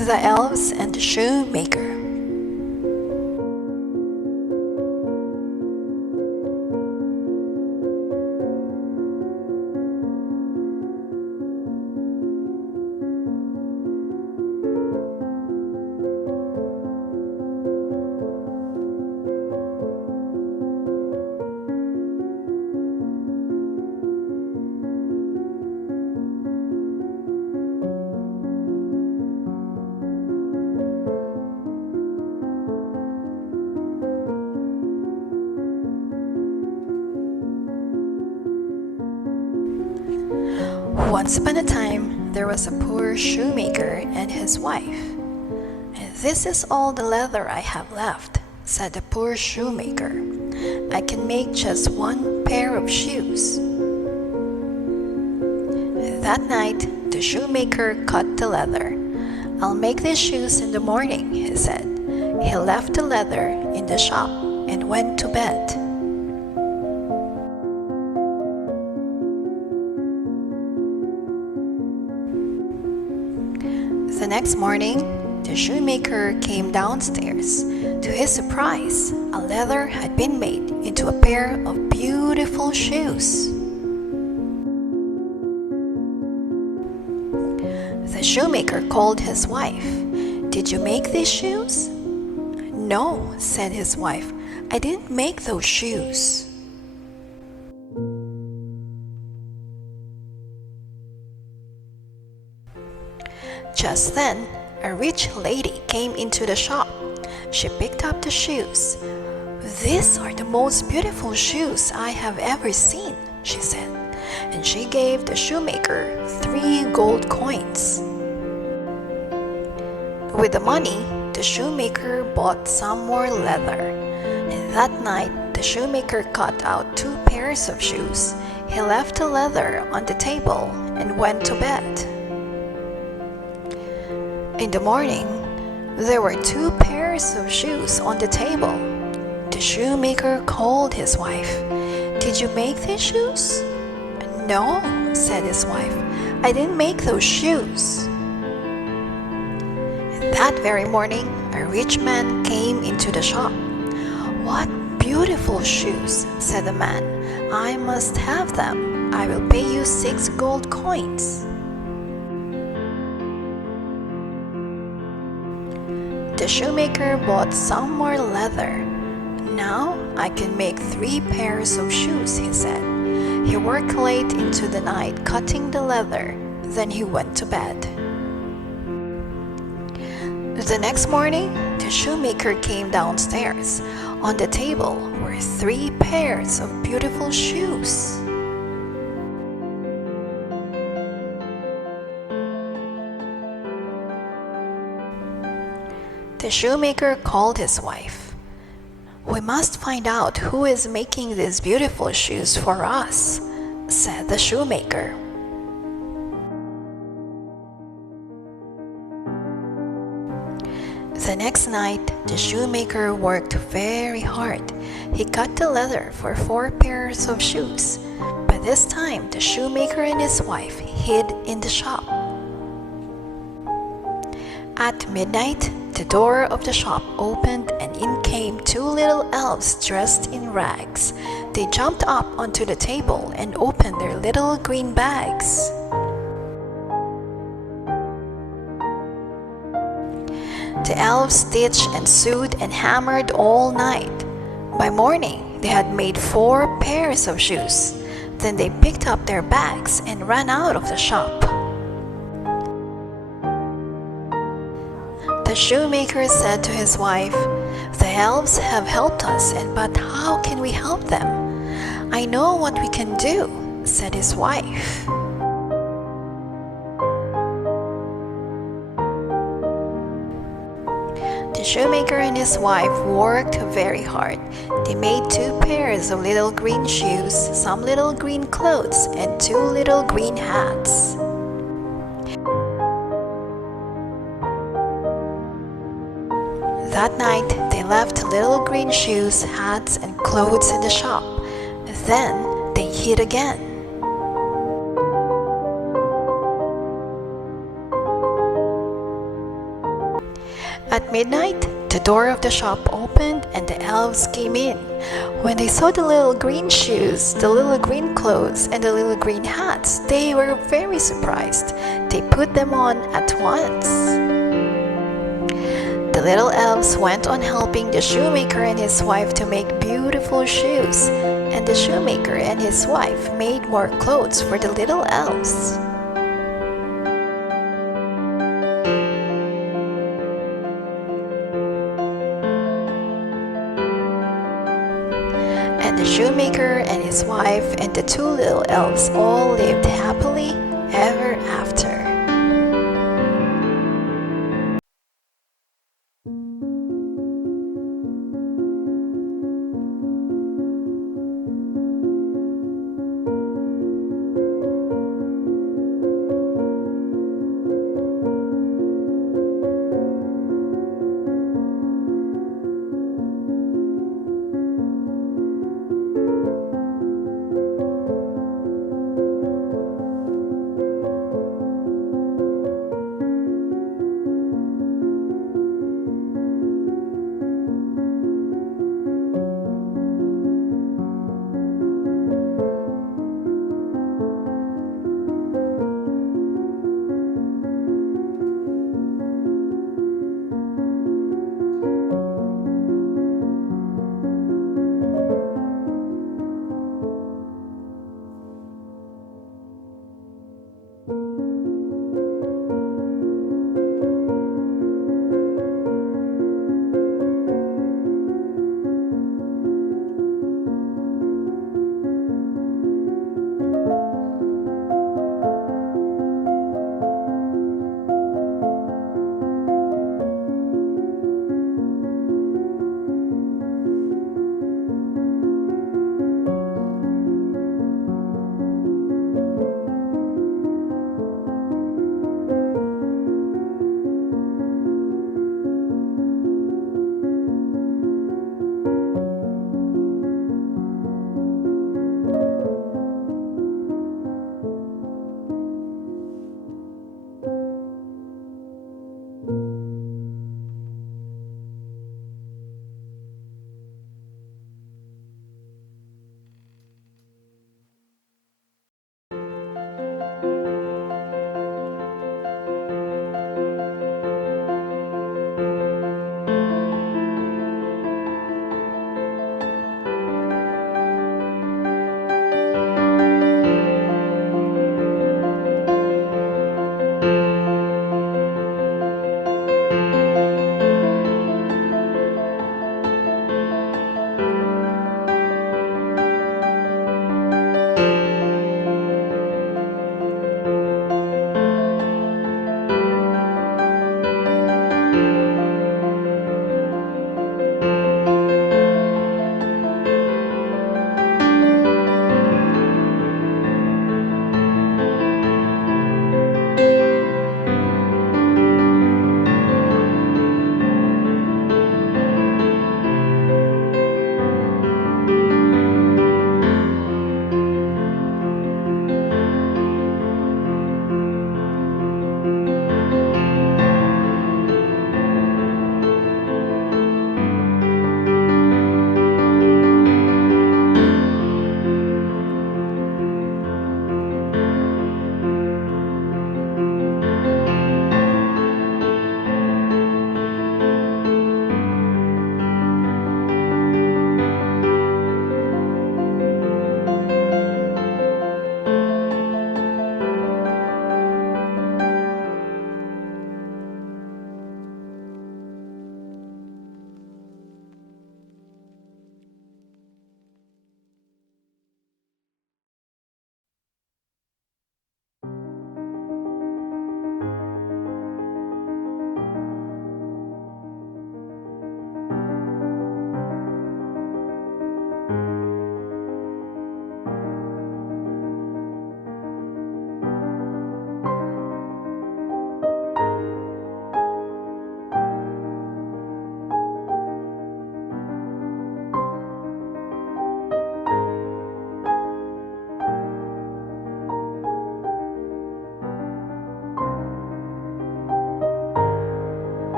The Elves and the Shoemaker. Once upon a time, there was a poor shoemaker and his wife. "This is all the leather I have left," said the poor shoemaker. "I can make just one pair of shoes." That night, the shoemaker cut the leather. "I'll make these shoes in the morning," he said. He left the leather in the shop and went to bed. The next morning, the shoemaker came downstairs. To his surprise, a leather had been made into a pair of beautiful shoes. The shoemaker called his wife. "Did you make these shoes?" "No," said his wife, "I didn't make those shoes." Just then, a rich lady came into the shop. She picked up the shoes. "These are the most beautiful shoes I have ever seen," she said, and she gave the shoemaker 3 gold coins. With the money, the shoemaker bought some more leather. And that night, the shoemaker cut out 2 pairs of shoes. He left the leather on the table and went to bed. In the morning, there were 2 pairs of shoes on the table. The shoemaker called his wife. "Did you make these shoes?" "No," said his wife, "I didn't make those shoes." That very morning, a rich man came into the shop. "What beautiful shoes," said the man. "I must have them. I will pay you 6 gold coins." The shoemaker bought some more leather. "Now I can make 3 pairs of shoes," he said. He worked late into the night cutting the leather. Then he went to bed. The next morning, the shoemaker came downstairs. On the table were 3 pairs of beautiful shoes. The shoemaker called his wife. "We must find out who is making these beautiful shoes for us," said the shoemaker. The next night, the shoemaker worked very hard. He cut the leather for 4 pairs of shoes. But this time, the shoemaker and his wife hid in the shop. At midnight, the door of the shop opened and in came 2 little elves dressed in rags. They jumped up onto the table and opened their little green bags. The elves stitched and sewed and hammered all night. By morning, they had made 4 pairs of shoes. Then they picked up their bags and ran out of the shop. The shoemaker said to his wife, "The elves have helped us, but how can we help them?" "I know what we can do," said his wife. The shoemaker and his wife worked very hard. They made 2 pairs of little green shoes, some little green clothes, and 2 little green hats. That night, they left little green shoes, hats, and clothes in the shop. Then they hid again. At midnight, the door of the shop opened and the elves came in. When they saw the little green shoes, the little green clothes, and the little green hats, they were very surprised. They put them on at once. The little elves went on helping the shoemaker and his wife to make beautiful shoes, and the shoemaker and his wife made more clothes for the little elves. And the shoemaker and his wife and the two little elves all lived happily ever after.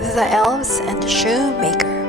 The Elves and the Shoemaker.